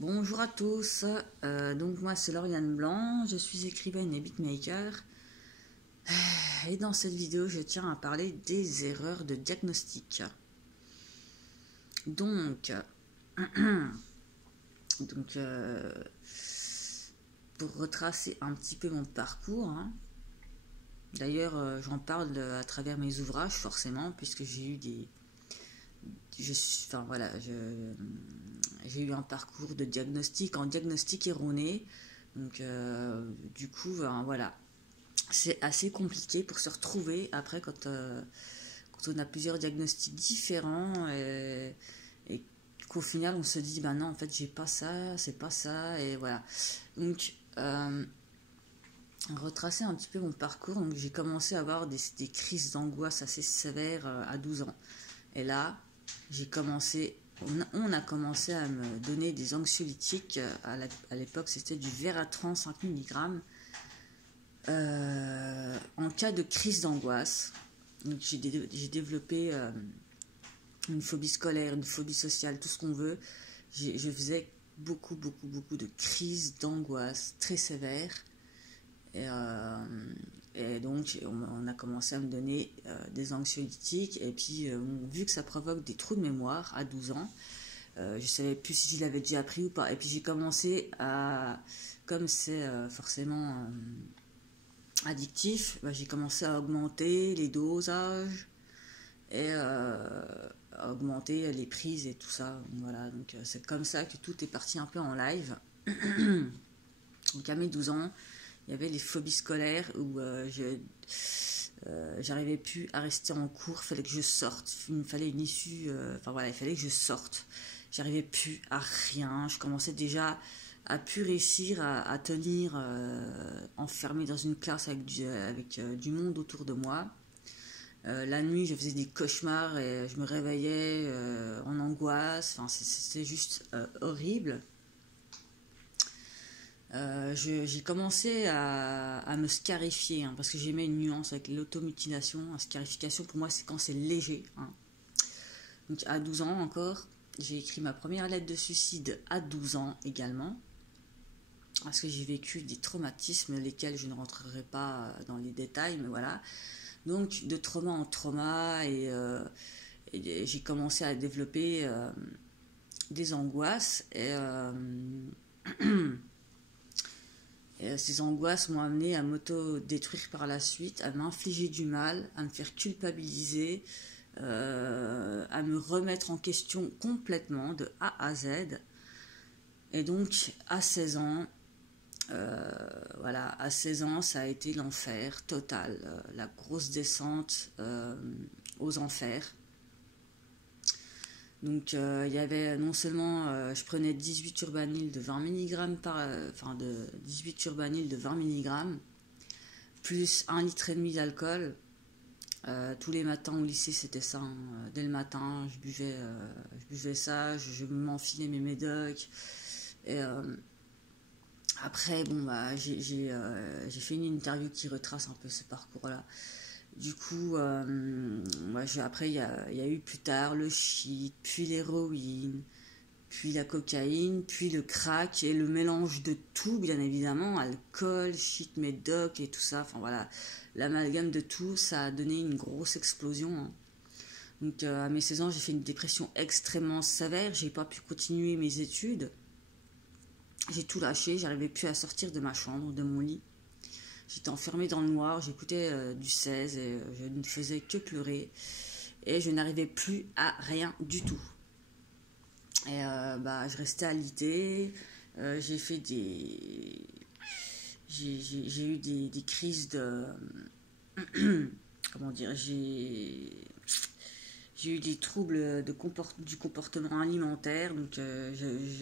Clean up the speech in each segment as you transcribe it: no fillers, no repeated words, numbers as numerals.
Bonjour à tous, donc moi c'est Lauriane Blanc, je suis écrivaine et beatmaker et dans cette vidéo je tiens à parler des erreurs de diagnostic. Donc, pour retracer un petit peu mon parcours, d'ailleurs j'en parle à travers mes ouvrages forcément puisque j'ai eu j'ai eu un parcours de diagnostic en diagnostic erroné, donc du coup voilà, c'est assez compliqué pour se retrouver après quand on a plusieurs diagnostics différents et qu'au final on se dit bah non en fait j'ai pas ça, c'est pas ça, et voilà. Donc retracer un petit peu mon parcours, donc j'ai commencé à avoir des crises d'angoisse assez sévères à 12 ans, et là on a commencé à me donner des anxiolytiques. À l'époque, c'était du Veratran 5 mg en cas de crise d'angoisse. Donc j'ai développé une phobie scolaire, une phobie sociale, tout ce qu'on veut. Je faisais beaucoup de crises d'angoisse très sévères. Et donc on a commencé à me donner des anxiolytiques, et puis vu que ça provoque des trous de mémoire à 12 ans, je savais plus si je l'avais déjà appris ou pas, et puis j'ai commencé à, comme c'est forcément addictif, j'ai commencé à augmenter les dosages et à augmenter les prises et tout ça. Voilà, donc c'est comme ça que tout est parti un peu en live. Donc à mes 12 ans, il y avait les phobies scolaires où j'arrivais plus à rester en cours, il fallait que je sorte, il me fallait une issue, il fallait que je sorte. J'arrivais plus à rien, je commençais déjà à plus réussir à tenir enfermée dans une classe avec du monde autour de moi. La nuit, je faisais des cauchemars et je me réveillais en angoisse, c'était juste horrible. J'ai commencé à me scarifier, parce que j'aimais une nuance avec l'automutilation. La scarification, pour moi, c'est quand c'est léger. Donc à 12 ans encore, j'ai écrit ma première lettre de suicide à 12 ans également, parce que j'ai vécu des traumatismes, lesquels je ne rentrerai pas dans les détails, mais voilà. Donc de trauma en trauma, et j'ai commencé à développer des angoisses, et ces angoisses m'ont amené à m'auto-détruire par la suite, à m'infliger du mal, à me faire culpabiliser, à me remettre en question complètement de A à Z. Et donc à 16 ans, à 16 ans, ça a été l'enfer total, la grosse descente aux enfers. Donc il y avait non seulement je prenais 18 urbanil de 20 mg de 18 urbanil de 20 mg plus 1,5 litre d'alcool tous les matins au lycée, c'était ça, dès le matin je buvais ça, je m'enfilais mes médocs, et après j'ai fait une interview qui retrace un peu ce parcours là. Du coup, après, il y a eu plus tard le shit, puis l'héroïne, puis la cocaïne, puis le crack, et le mélange de tout, bien évidemment, alcool, shit, médoc et tout ça. Enfin voilà, l'amalgame de tout, ça a donné une grosse explosion. Donc à mes 16 ans, j'ai fait une dépression extrêmement sévère, j'ai pas pu continuer mes études. J'ai tout lâché, j'arrivais plus à sortir de ma chambre, de mon lit. J'étais enfermée dans le noir, j'écoutais du 16 et je ne faisais que pleurer. Et je n'arrivais plus à rien du tout. Et je restais alitée. J'ai fait j'ai eu des crises de... comment dire, j'ai eu des troubles du comportement alimentaire. Donc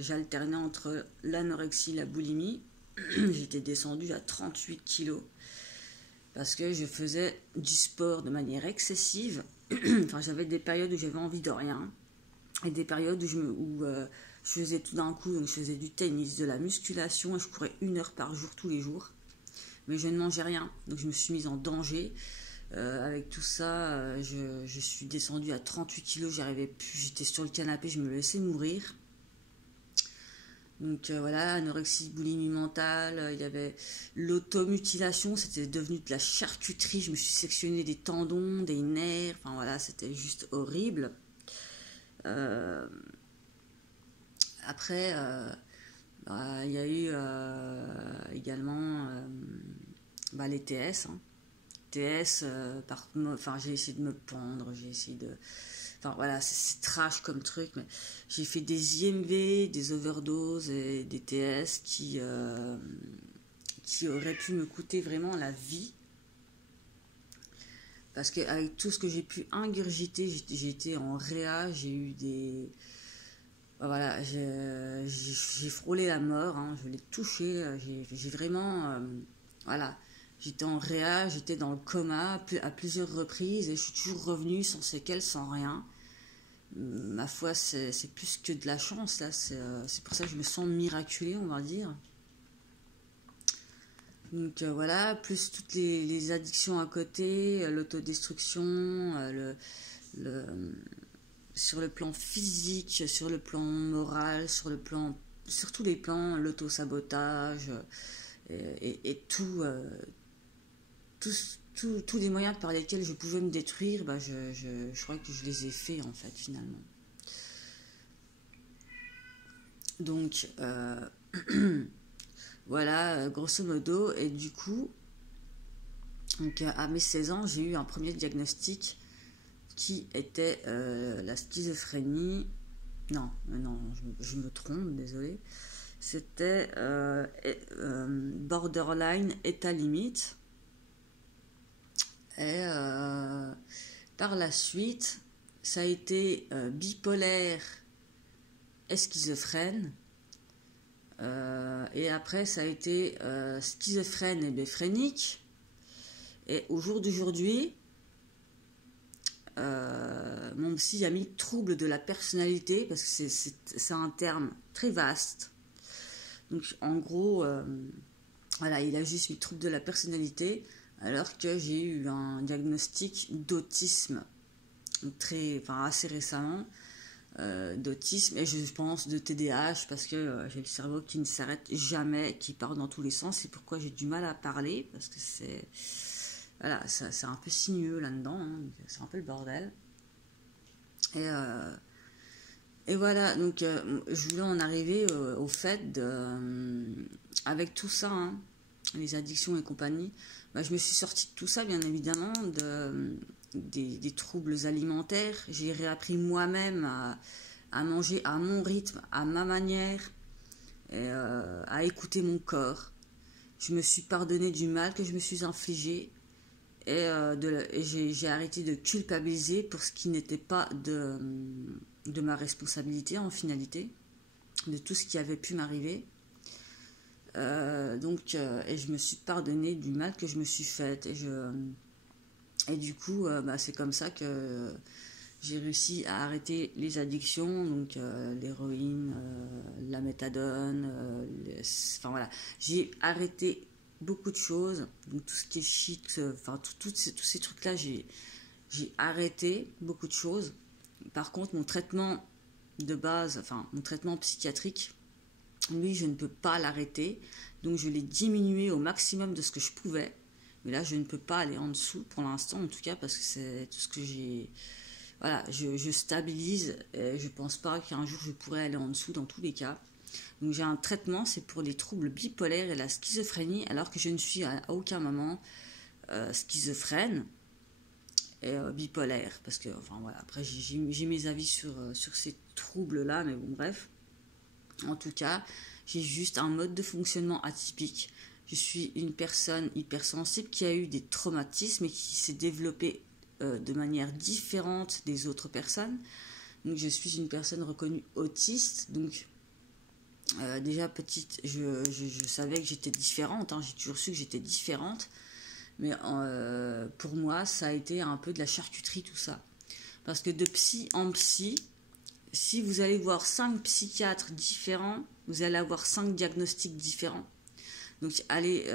j'alternais entre l'anorexie et la boulimie. J'étais descendue à 38 kilos parce que je faisais du sport de manière excessive. J'avais des périodes où j'avais envie de rien, et des périodes où je faisais tout d'un coup. Donc je faisais du tennis, de la musculation, et je courais 1 heure par jour tous les jours, mais je ne mangeais rien. Donc je me suis mise en danger. Avec tout ça, je suis descendue à 38 kilos, j'arrivais plus, j'étais sur le canapé, je me laissais mourir. Donc voilà, anorexie, boulimie mentale, il y avait l'automutilation, c'était devenu de la charcuterie, je me suis sectionné des tendons, des nerfs, enfin voilà, c'était juste horrible. Après, bah, il y a eu également les TS. Hein. TS, enfin, j'ai essayé de me pendre, j'ai essayé de... Enfin voilà, c'est trash comme truc, mais j'ai fait des IMV, des overdoses et des TS qui auraient pu me coûter vraiment la vie. Parce qu'avec tout ce que j'ai pu ingurgiter, j'ai été en réa, j'ai eu des... Voilà, j'ai frôlé la mort, hein, je l'ai touché, j'ai vraiment... voilà, j'étais en réa, j'étais dans le coma à plusieurs reprises et je suis toujours revenue sans séquelles, sans rien. Ma foi, c'est plus que de la chance, là. C'est pour ça que je me sens miraculée, on va dire. Donc voilà, plus toutes les addictions à côté, l'autodestruction, sur le plan physique, sur le plan moral, sur tous les plans, l'autosabotage et tout, tous les moyens par lesquels je pouvais me détruire, bah je crois que je les ai faits en fait finalement. Donc voilà, grosso modo, et du coup, donc, à mes 16 ans, j'ai eu un premier diagnostic qui était la schizophrénie. Non, je me trompe, désolé. C'était borderline état limite. Et par la suite, ça a été bipolaire et schizophrène. Et après, ça a été schizophrène et béphrénique. Et au jour d'aujourd'hui, mon psy a mis trouble de la personnalité, parce que c'est un terme très vaste. Donc, en gros, voilà, il a juste mis trouble de la personnalité, alors que j'ai eu un diagnostic d'autisme assez récemment. D'autisme et je pense de TDAH parce que j'ai le cerveau qui ne s'arrête jamais, qui part dans tous les sens. C'est pourquoi j'ai du mal à parler parce que c'est voilà, c'est un peu sinueux là-dedans, hein, c'est un peu le bordel. Et voilà, donc je voulais en arriver au fait de avec tout ça, hein, les addictions et compagnie, bah, je me suis sortie de tout ça bien évidemment, des troubles alimentaires. J'ai réappris moi-même à manger à mon rythme, à ma manière, et à écouter mon corps. Je me suis pardonné du mal que je me suis infligé et j'ai arrêté de culpabiliser pour ce qui n'était pas de ma responsabilité en finalité, de tout ce qui avait pu m'arriver. Et je me suis pardonné du mal que je me suis fait et du coup c'est comme ça que j'ai réussi à arrêter les addictions, donc l'héroïne, la méthadone, enfin voilà, j'ai arrêté beaucoup de choses, donc tout ce qui est shit, enfin tous ces trucs là, j'ai arrêté beaucoup de choses. Par contre, mon traitement de base, enfin mon traitement psychiatrique, lui, je ne peux pas l'arrêter, donc je l'ai diminué au maximum de ce que je pouvais. Mais là, je ne peux pas aller en dessous pour l'instant, en tout cas, parce que c'est tout ce que j'ai... Voilà, je stabilise, et je ne pense pas qu'un jour je pourrais aller en dessous dans tous les cas. Donc j'ai un traitement, c'est pour les troubles bipolaires et la schizophrénie, alors que je ne suis à aucun moment schizophrène et bipolaire. Parce que, enfin voilà, après j'ai mes avis sur ces troubles-là, mais bon, bref. En tout cas, j'ai juste un mode de fonctionnement atypique. Je suis une personne hypersensible qui a eu des traumatismes et qui s'est développée de manière différente des autres personnes. Donc je suis une personne reconnue autiste. Donc déjà petite, je savais que j'étais différente. Hein, j'ai toujours su que j'étais différente. Mais pour moi, ça a été un peu de la charcuterie tout ça. Parce que de psy en psy, si vous allez voir 5 psychiatres différents, vous allez avoir 5 diagnostics différents. Donc allez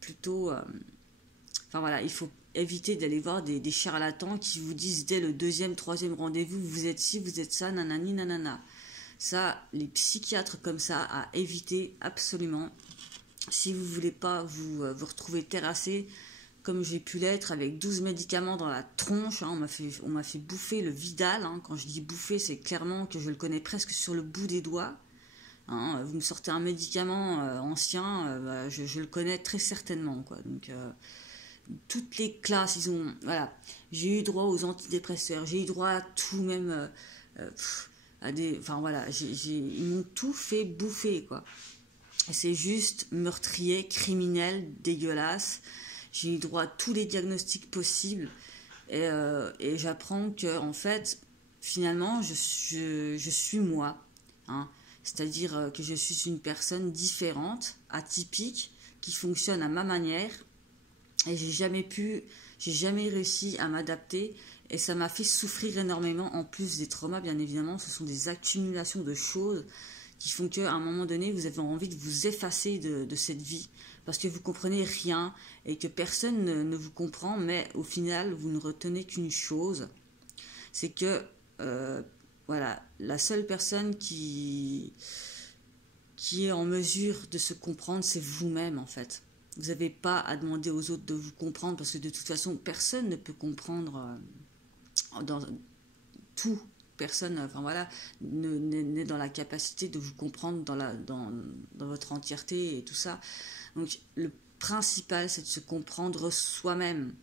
plutôt... enfin voilà, il faut éviter d'aller voir des charlatans qui vous disent dès le 2e, 3e rendez-vous, vous êtes ci, vous êtes ça, nanani, nanana. Ça, les psychiatres comme ça, à éviter absolument. Si vous voulez pas vous retrouver terrassé, comme j'ai pu l'être, avec 12 médicaments dans la tronche, hein, on m'a fait bouffer le Vidal. Hein. Quand je dis bouffer, c'est clairement que je le connais presque sur le bout des doigts. Hein. Vous me sortez un médicament ancien, bah, je le connais très certainement, quoi. Donc, toutes les classes, ils ont... Voilà. J'ai eu droit aux antidépresseurs, j'ai eu droit à tout, même... à des... Enfin, voilà, ils m'ont tout fait bouffer, quoi. Et c'est juste meurtrier, criminel, dégueulasse. J'ai eu droit à tous les diagnostics possibles. Et j'apprends que, en fait, finalement, je suis moi. Hein. C'est-à-dire que je suis une personne différente, atypique, qui fonctionne à ma manière. Et j'ai jamais réussi à m'adapter. Et ça m'a fait souffrir énormément. En plus des traumas, bien évidemment, ce sont des accumulations de choses qui font qu'à un moment donné, vous avez envie de vous effacer de cette vie. Parce que vous comprenez rien et que personne ne vous comprend. Mais au final, vous ne retenez qu'une chose. C'est que, voilà, la seule personne qui est en mesure de se comprendre, c'est vous-même, en fait. Vous n'avez pas à demander aux autres de vous comprendre parce que de toute façon, personne ne peut comprendre dans tout. Personne, enfin voilà, n'est dans la capacité de vous comprendre dans votre entièreté et tout ça. Donc, le principal, c'est de se comprendre soi-même.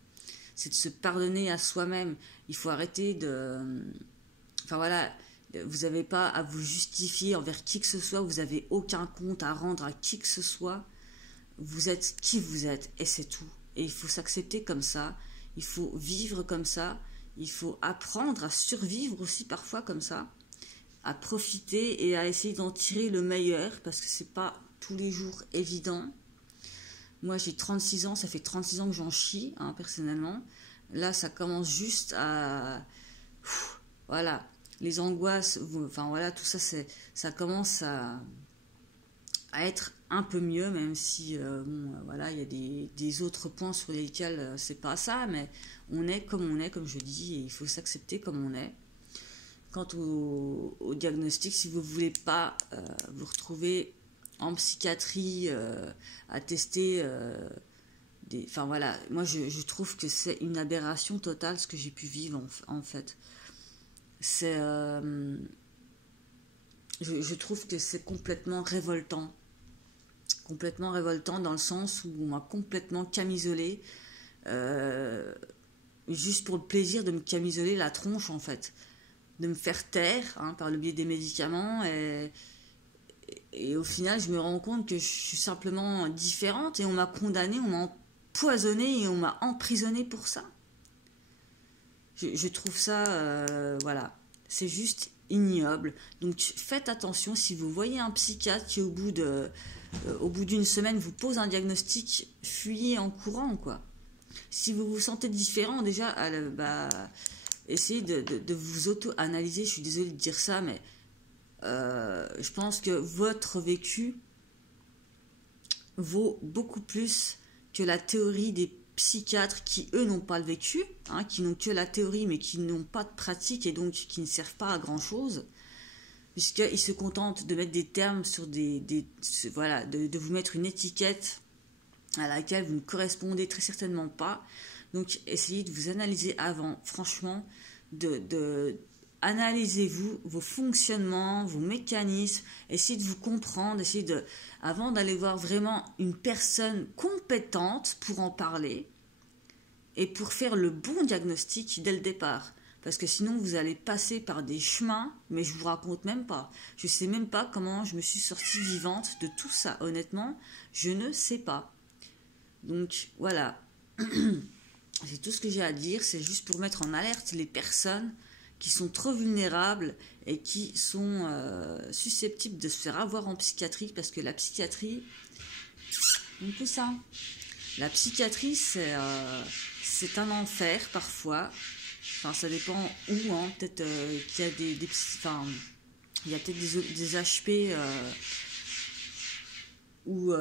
C'est de se pardonner à soi-même. Il faut arrêter de... Enfin voilà, vous n'avez pas à vous justifier envers qui que ce soit. Vous n'avez aucun compte à rendre à qui que ce soit. Vous êtes qui vous êtes et c'est tout. Et il faut s'accepter comme ça. Il faut vivre comme ça. Il faut apprendre à survivre aussi parfois comme ça. À profiter et à essayer d'en tirer le meilleur parce que c'est pas tous les jours évident. Moi j'ai 36 ans, ça fait 36 ans que j'en chie, hein, personnellement. Là ça commence juste à... Voilà, les angoisses, enfin voilà, tout ça, ça commence à être un peu mieux, même si bon, voilà, il y a des autres points sur lesquels c'est pas ça, mais on est, comme je dis, et il faut s'accepter comme on est. Quant au diagnostic, si vous voulez pas vous retrouver en psychiatrie à tester enfin voilà, moi je trouve que c'est une aberration totale ce que j'ai pu vivre en fait. C'est je trouve que c'est complètement révoltant dans le sens où on m'a complètement camisolé juste pour le plaisir de me camisoler la tronche en fait, de me faire taire hein, par le biais des médicaments et au final je me rends compte que je suis simplement différente et on m'a condamnée, on m'a empoisonnée et on m'a emprisonnée pour ça. Je trouve ça voilà, c'est juste ignoble. Donc faites attention, si vous voyez un psychiatre qui au bout d'une semaine vous pose un diagnostic, fuyez en courant quoi. Si vous vous sentez différent déjà, essayez de vous auto-analyser. Je suis désolée de dire ça, mais je pense que votre vécu vaut beaucoup plus que la théorie des psychiatres qui, eux, n'ont pas le vécu, hein, qui n'ont que la théorie, mais qui n'ont pas de pratique et donc qui ne servent pas à grand-chose, puisqu'ils se contentent de mettre des termes sur voilà, de vous mettre une étiquette à laquelle vous ne correspondez très certainement pas. Donc, essayez de vous analyser avant, franchement, analysez-vous, vos fonctionnements, vos mécanismes, essayez de vous comprendre, avant d'aller voir vraiment une personne compétente pour en parler et pour faire le bon diagnostic dès le départ. Parce que sinon, vous allez passer par des chemins, mais je vous raconte même pas. Je sais même pas comment je me suis sortie vivante de tout ça. Honnêtement, je ne sais pas. Donc, voilà. C'est tout ce que j'ai à dire. C'est juste pour mettre en alerte les personnes qui sont trop vulnérables et qui sont susceptibles de se faire avoir en psychiatrie, parce que la psychiatrie, un peu ça. La psychiatrie, c'est un enfer parfois. Enfin, ça dépend où, hein. Peut-être qu'il y a il y a peut-être des HP où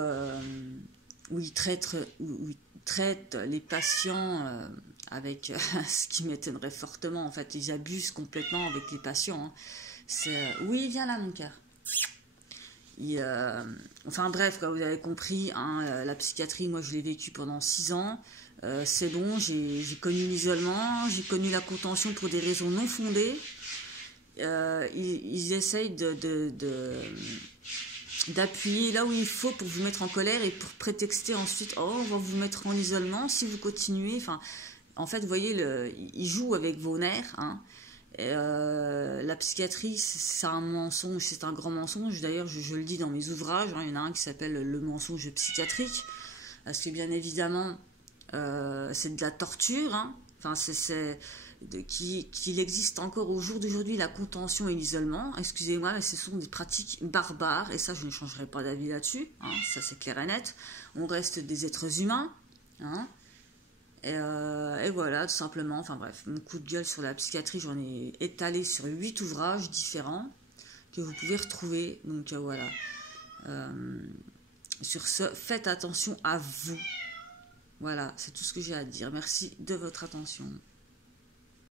ils traitent les patients avec ce qui m'étonnerait fortement. En fait, ils abusent complètement avec les patients. Hein. Oui, viens là, mon cœur. Enfin bref, quoi, vous avez compris, hein, la psychiatrie, moi je l'ai vécu pendant 6 ans. C'est bon, j'ai connu l'isolement, j'ai connu la contention pour des raisons non fondées. Ils essayent d'appuyer là où il faut pour vous mettre en colère et pour prétexter ensuite, oh, on va vous mettre en isolement si vous continuez. Enfin, en fait, vous voyez, ils jouent avec vos nerfs, hein. La psychiatrie, c'est un mensonge, c'est un grand mensonge. D'ailleurs, je le dis dans mes ouvrages, hein, il y en a un qui s'appelle Le mensonge psychiatrique, parce que bien évidemment, c'est de la torture, hein. Enfin, qu'il existe encore au jour d'aujourd'hui la contention et l'isolement. Excusez-moi, mais ce sont des pratiques barbares, et ça, je ne changerai pas d'avis là-dessus, hein, ça c'est clair et net. On reste des êtres humains, hein. Et voilà, tout simplement, enfin bref, mon coup de gueule sur la psychiatrie, j'en ai étalé sur 8 ouvrages différents que vous pouvez retrouver. Donc voilà. Sur ce, faites attention à vous. Voilà, c'est tout ce que j'ai à dire. Merci de votre attention.